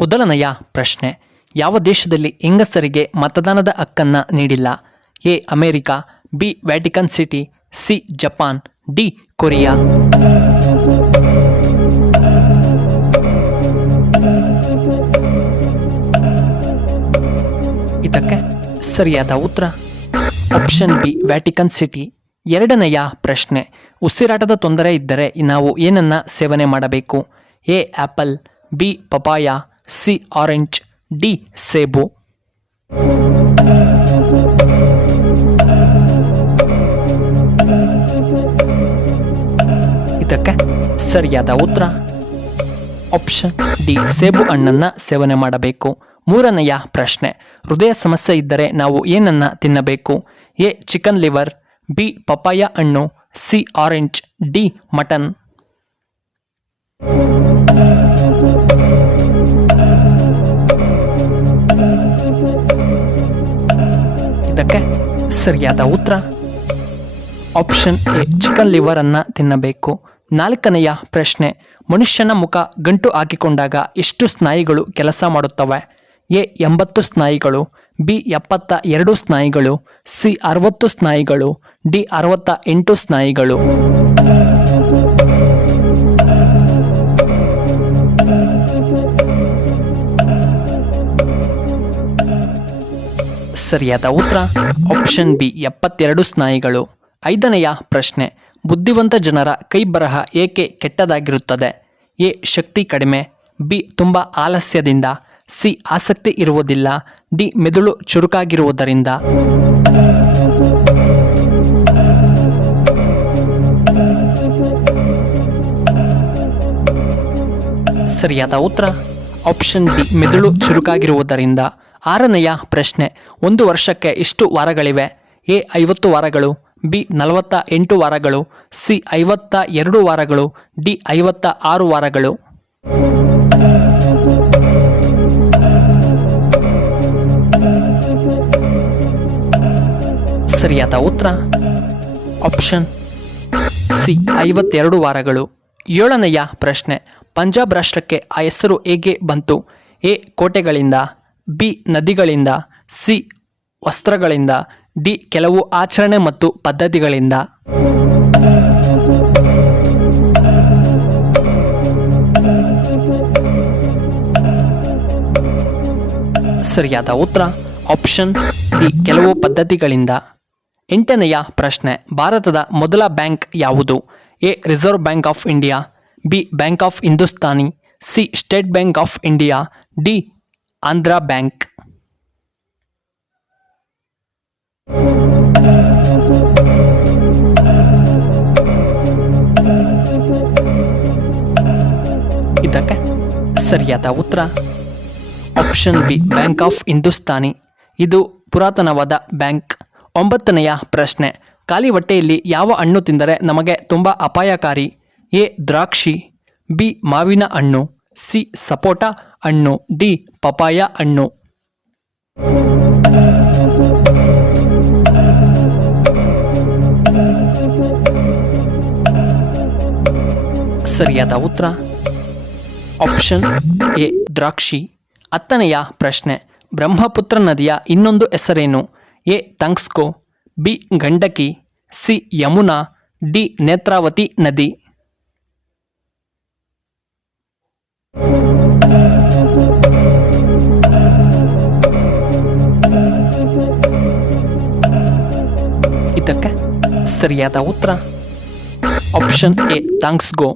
ಮೊದಲನೆಯ ಪ್ರಶ್ನೆ, ಯಾವ ದೇಶದಲ್ಲಿ ಹೆಂಗಸರಿಗೆ ಮತದಾನದ ಹಕ್ಕನ್ನು ನೀಡಿಲ್ಲ? A America, B Vatican city, C Japan, D Korea. ಇದಕ್ಕೆ ಸರಿಯಾದ ಉತ್ತರ ಆಪ್ಷನ್ ಬಿ ವ್ಯಾಟಿಕನ್ ಸಿಟಿ. ಎರಡನೆಯ ಪ್ರಶ್ನೆ, ಉಸಿರಾಟದ ತೊಂದರೆ ಇದ್ದರೆ ನಾವು ಏನನ್ನ ಸೇವನೆ ಮಾಡಬೇಕು? A apple, B papaya, C orange, D ಸೇಬು. ಇದಕ್ಕೆ ಸರಿಯಾದ ಉತ್ತರ ಆಪ್ಷನ್ ಡಿ ಸೇಬು ಹಣ್ಣನ್ನು ಸೇವನೆ ಮಾಡಬೇಕು. ಮೂರನೆಯ ಪ್ರಶ್ನೆ, ಹೃದಯ ಸಮಸ್ಯೆ ಇದ್ದರೆ ನಾವು ಏನನ್ನ ತಿನ್ನಬೇಕು? A chicken liver, B papaya ಹಣ್ಣು, ಸಿ ಆರೆಂಜ್, ಡಿ ಮಟನ್. ಇದಕ್ಕೆ ಸರಿಯಾದ ಉತ್ತರ ಆಪ್ಷನ್ ಎ ಚಿಕನ್ ಲಿವರ್ ಅನ್ನ ತಿನ್ನಬೇಕು. ನಾಲ್ಕನೆಯ ಪ್ರಶ್ನೆ, ಮನುಷ್ಯನ ಮುಖ ಗಂಟು ಹಾಕಿಕೊಂಡಾಗ ಎಷ್ಟು ಸ್ನಾಯುಗಳು ಕೆಲಸ ಮಾಡುತ್ತವೆ? ಎ 80 ಸ್ನಾಯುಗಳು, ಬಿ 72 ಸ್ನಾಯುಗಳು, ಸಿ 60 ಸ್ನಾಯುಗಳು, ಡಿ 68 ಸ್ನಾಯುಗಳು. ಸರಿಯಾದ ಉತ್ತರ ಆಪ್ಷನ್ ಬಿ 72 ಸ್ನಾಯುಗಳು. ಐದನೆಯ ಪ್ರಶ್ನೆ, ಬುದ್ಧಿವಂತ ಜನರ ಕೈ ಬರಹ ಏಕೆ ಕೆಟ್ಟದಾಗಿರುತ್ತದೆ? ಎ ಶಕ್ತಿ ಕಡಿಮೆ, ಬಿ ತುಂಬ ಆಲಸ್ಯದಿಂದ, ಸಿ ಆಸಕ್ತಿ ಇರುವುದಿಲ್ಲ, ಡಿ ಮೆದುಳು ಚುರುಕಾಗಿರುವುದರಿಂದ. ಸರಿಯಾದ ಉತ್ತರ ಆಪ್ಷನ್ ಡಿ ಮೆದುಳು ಚುರುಕಾಗಿರುವುದರಿಂದ. ಆರನೆಯ ಪ್ರಶ್ನೆ, ಒಂದು ವರ್ಷಕ್ಕೆ ಎಷ್ಟು ವಾರಗಳಿವೆ? ಎ 50 ವಾರಗಳು, ಬಿ 48 ವಾರಗಳು, ಸಿ 52 ವಾರಗಳು, ಡಿ 56 ವಾರಗಳು. ಸರಿಯಾದ ಉತ್ತರ ಆಪ್ಷನ್ ಸಿ 52 ವಾರಗಳು. ಏಳನೆಯ ಪ್ರಶ್ನೆ, ಪಂಜಾಬ್ ರಾಷ್ಟ್ರಕ್ಕೆ ಆ ಹೆಸರು ಹೇಗೆ ಬಂತು? ಎ ಕೋಟೆಗಳಿಂದ, ಬಿ ನದಿಗಳಿಂದ, ಸಿ ವಸ್ತ್ರಗಳಿಂದ, ಡಿ ಕೆಲವು ಆಚರಣೆ ಮತ್ತು ಪದ್ಧತಿಗಳಿಂದ. ಸರಿಯಾದ ಉತ್ತರ ಆಪ್ಷನ್ ಡಿ ಕೆಲವು ಪದ್ಧತಿಗಳಿಂದ. ಎಂಟನೆಯ ಪ್ರಶ್ನೆ, ಭಾರತದ ಮೊದಲ ಬ್ಯಾಂಕ್ ಯಾವುದು? A reserve bank of India, B bank of Hindustani, C state bank of India, D Andhra bank. ಇದಕ್ಕೆ ಸರಿಯಾದ ಉತ್ತರ option B bank of Hindustani. ಇದು ಪುರಾತನವಾದ ಬ್ಯಾಂಕ್. ಒಂಬತ್ತನೆಯ ಪ್ರಶ್ನೆ, ಖಾಲಿ ಹೊಟ್ಟೆಯಲ್ಲಿ ಯಾವ ಹಣ್ಣು ತಿಂದರೆ ನಮಗೆ ತುಂಬ ಅಪಾಯಕಾರಿ? ಎ ದ್ರಾಕ್ಷಿ, ಬಿ ಮಾವಿನ ಹಣ್ಣು, ಸಿ ಸಪೋಟ ಹಣ್ಣು, ಡಿ ಪಪಾಯ ಹಣ್ಣು. ಸರಿಯಾದ ಉತ್ತರ ಆಪ್ಷನ್ ಎ ದ್ರಾಕ್ಷಿ. ಹತ್ತನೆಯ ಪ್ರಶ್ನೆ, ಬ್ರಹ್ಮಪುತ್ರ ನದಿಯ ಇನ್ನೊಂದು ಹೆಸರೇನು? ಎ ತಂಗ್ಸ್ಕೋ, B Gandaki, C Yamuna, D Netravati ನದಿ. ಇದಕ್ಕೆ ಸರಿಯಾದ ಉತ್ತರ ಆಪ್ಷನ್ ಎ ತಾಂಗ್ಸ್ಗೋ.